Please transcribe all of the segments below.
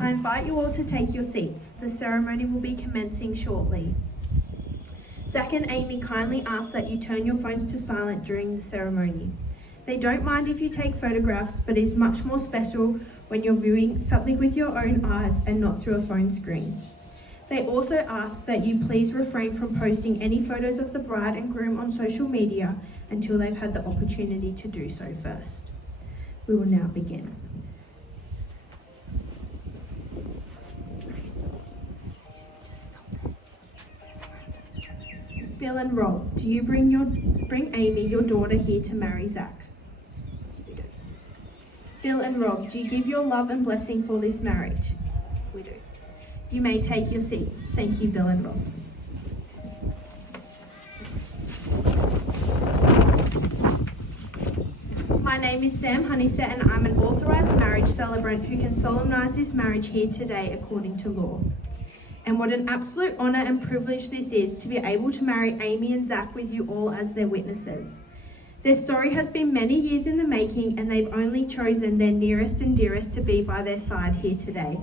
I invite you all to take your seats. The ceremony will be commencing shortly. Zach and Amy kindly ask that you turn your phones to silent during the ceremony. They don't mind if you take photographs, but it is much more special when you're viewing something with your own eyes and not through a phone screen. They also ask that you please refrain from posting any photos of the bride and groom on social media until they've had the opportunity to do so first. We will now begin. Bill and Rob, do you bring Amy, your daughter, here to marry Zach? We do. Bill and Rob, do you give your love and blessing for this marriage? We do. You may take your seats. Thank you, Bill and Rob. My name is Sam Honeysett and I'm an authorised marriage celebrant who can solemnise this marriage here today according to law. And what an absolute honour and privilege this is to be able to marry Amy and Zach with you all as their witnesses. Their story has been many years in the making and they've only chosen their nearest and dearest to be by their side here today.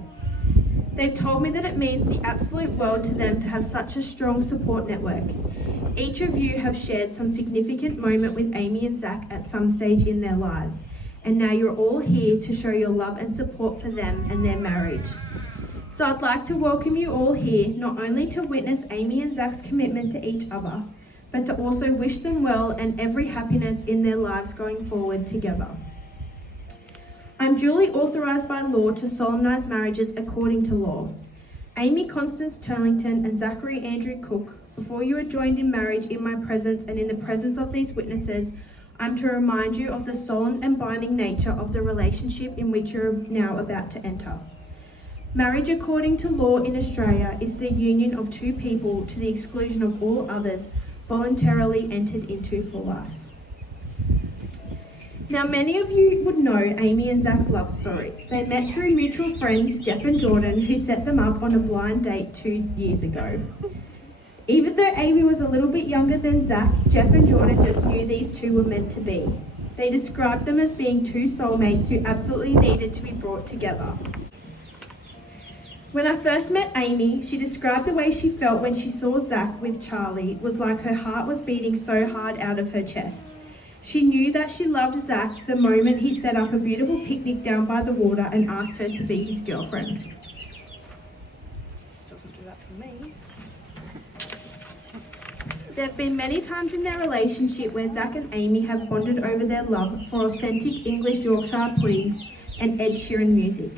They've told me that it means the absolute world to them to have such a strong support network. Each of you have shared some significant moment with Amy and Zach at some stage in their lives, and now you're all here to show your love and support for them and their marriage. So I'd like to welcome you all here, not only to witness Amy and Zach's commitment to each other, but to also wish them well and every happiness in their lives going forward together. I'm duly authorised by law to solemnise marriages according to law. Amy Constance Turlington and Zachary Andrew Cook, before you are joined in marriage in my presence and in the presence of these witnesses, I'm to remind you of the solemn and binding nature of the relationship in which you're now about to enter. Marriage according to law in Australia is the union of two people to the exclusion of all others voluntarily entered into for life. Now, many of you would know Amy and Zach's love story. They met through mutual friends, Jeff and Jordan, who set them up on a blind date 2 years ago. Even though Amy was a little bit younger than Zach, Jeff and Jordan just knew these two were meant to be. They described them as being two soulmates who absolutely needed to be brought together. When I first met Amy, she described the way she felt when she saw Zach with Charlie was like her heart was beating so hard out of her chest. She knew that she loved Zach the moment he set up a beautiful picnic down by the water and asked her to be his girlfriend. Doesn't do that for me. There have been many times in their relationship where Zach and Amy have bonded over their love for authentic English Yorkshire puddings and Ed Sheeran music.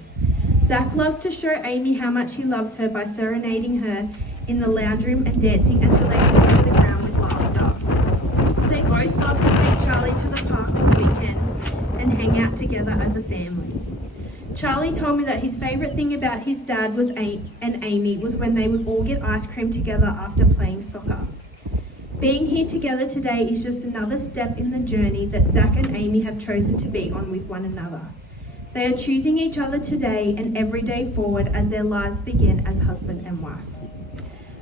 Zach loves to show Amy how much he loves her by serenading her in the lounge room and dancing until they fall to the ground with laughter. They both love to take Charlie to the park on weekends and hang out together as a family. Charlie told me that his favourite thing about his dad and Amy was when they would all get ice cream together after playing soccer. Being here together today is just another step in the journey that Zach and Amy have chosen to be on with one another. They are choosing each other today and every day forward as their lives begin as husband and wife.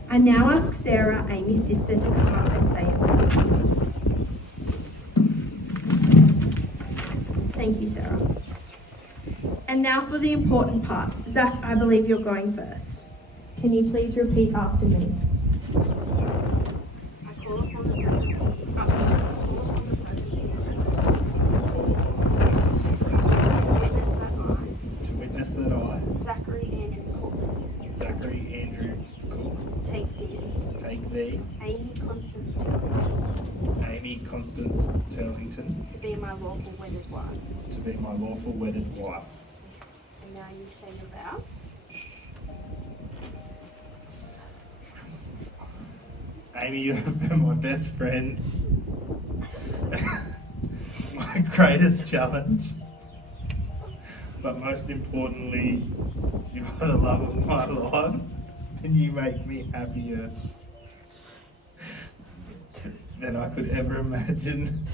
I now ask Sarah, Amy's sister, to come up and say it. Thank you, Sarah. And now for the important part. Zach, I believe you're going first. Can you please repeat after me? I call upon the presence that I, Zachary Andrew Cook, take thee, Amy Constance Turlington, to be my lawful wedded wife. And now you say your vows. Amy, you have been my best friend, my greatest challenge. But most importantly, you are the love of my life, and you make me happier than I could ever imagine,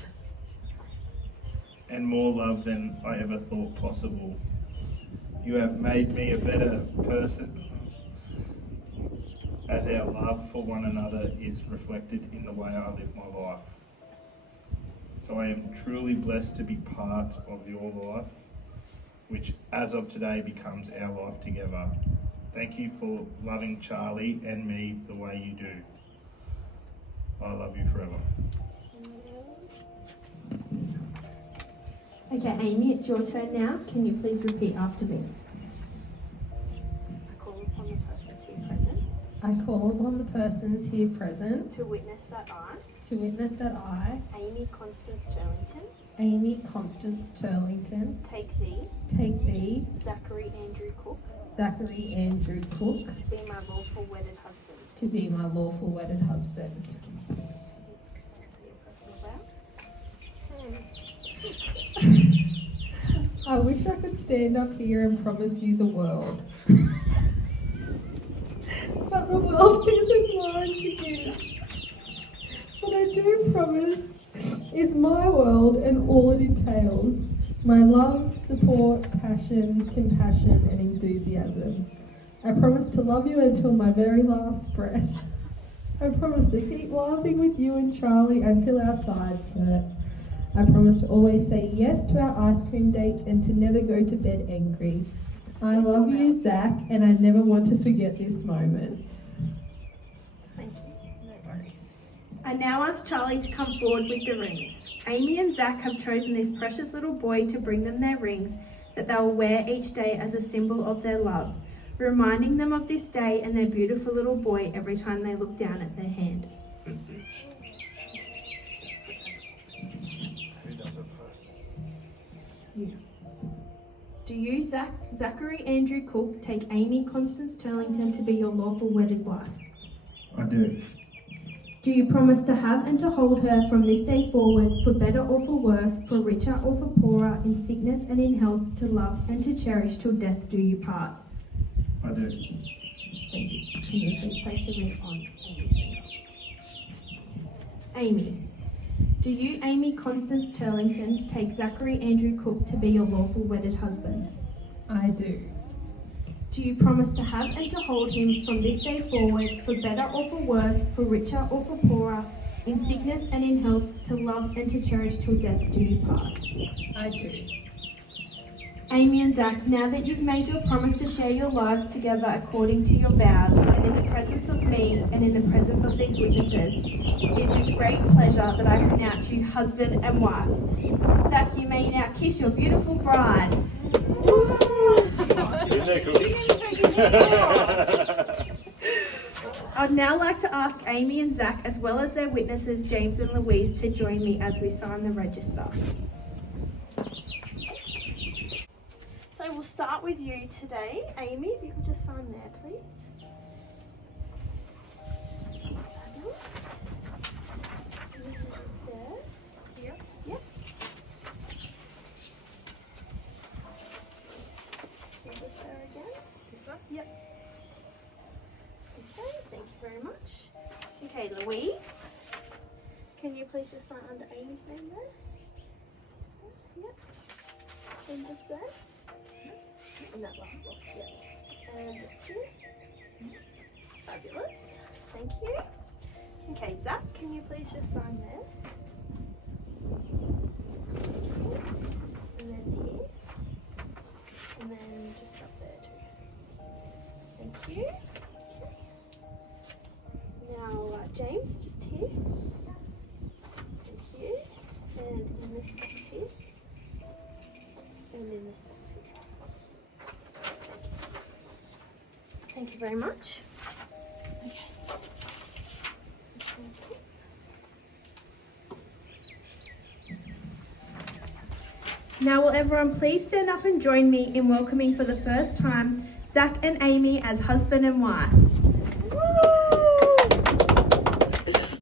and more love than I ever thought possible. You have made me a better person, as our love for one another is reflected in the way I live my life. So I am truly blessed to be part of your life. which as of today becomes our life together. Thank you for loving Charlie and me the way you do. I love you forever. Okay, Amy, it's your turn now. Can you please repeat after me? I call upon the persons here present I call upon the persons here present to witness that I, Amy Constance Turlington, take thee, Zachary Andrew Cook, to be my lawful wedded husband. to be my lawful wedded husband. I wish I could stand up here and promise you the world. But the world isn't mine to give. What I do promise is my world and all it entails. My love, support, passion, compassion and enthusiasm. I promise to love you until my very last breath. I promise to keep laughing with you and Charlie until our sides hurt. I promise to always say yes to our ice cream dates and to never go to bed angry. I love you, Zach, and I never want to forget this moment. Thank you. No worries. I now ask Charlie to come forward with the rings. Amy and Zach have chosen this precious little boy to bring them their rings that they will wear each day as a symbol of their love, reminding them of this day and their beautiful little boy every time they look down at their hand. Who does it first? You. Do you, Zachary Andrew Cook, take Amy Constance Turlington to be your lawful wedded wife? I do. Do you promise to have and to hold her from this day forward, for better or for worse, for richer or for poorer, in sickness and in health, to love and to cherish till death do you part? I do. Thank you. Can you please place the ring on Amy's finger? Amy. Do you, Amy Constance Turlington, take Zachary Andrew Cook to be your lawful wedded husband? I do. Do you promise to have and to hold him from this day forward, for better or for worse, for richer or for poorer, in sickness and in health, to love and to cherish till death do you part? I do. Amy and Zach, now that you've made your promise to share your lives together according to your vows, and in the presence of me and in the presence of these witnesses, it is with great pleasure that I pronounce you husband and wife. Zach, you may now kiss your beautiful bride. I'd now like to ask Amy and Zach, as well as their witnesses James and Louise, to join me as we sign the register. So we'll start with you today. Amy, if you could just sign there, please. Fabulous. There. Yep. Yep. Is this there again? This one? Yep. Okay, thank you very much. Okay, Louise, can you please just sign under Amy's name there? Just there? Yep. And just there? In that last box, yeah. And just here. Fabulous. Thank you. Okay, Zach, can you please just sign there? And then here. And then just up there too. Thank you. Okay. Now, James, just here. Thank you. And in this box here. And in this box here. Thank you very much. Okay. Now will everyone please stand up and join me in welcoming for the first time Zach and Amy as husband and wife. Woo!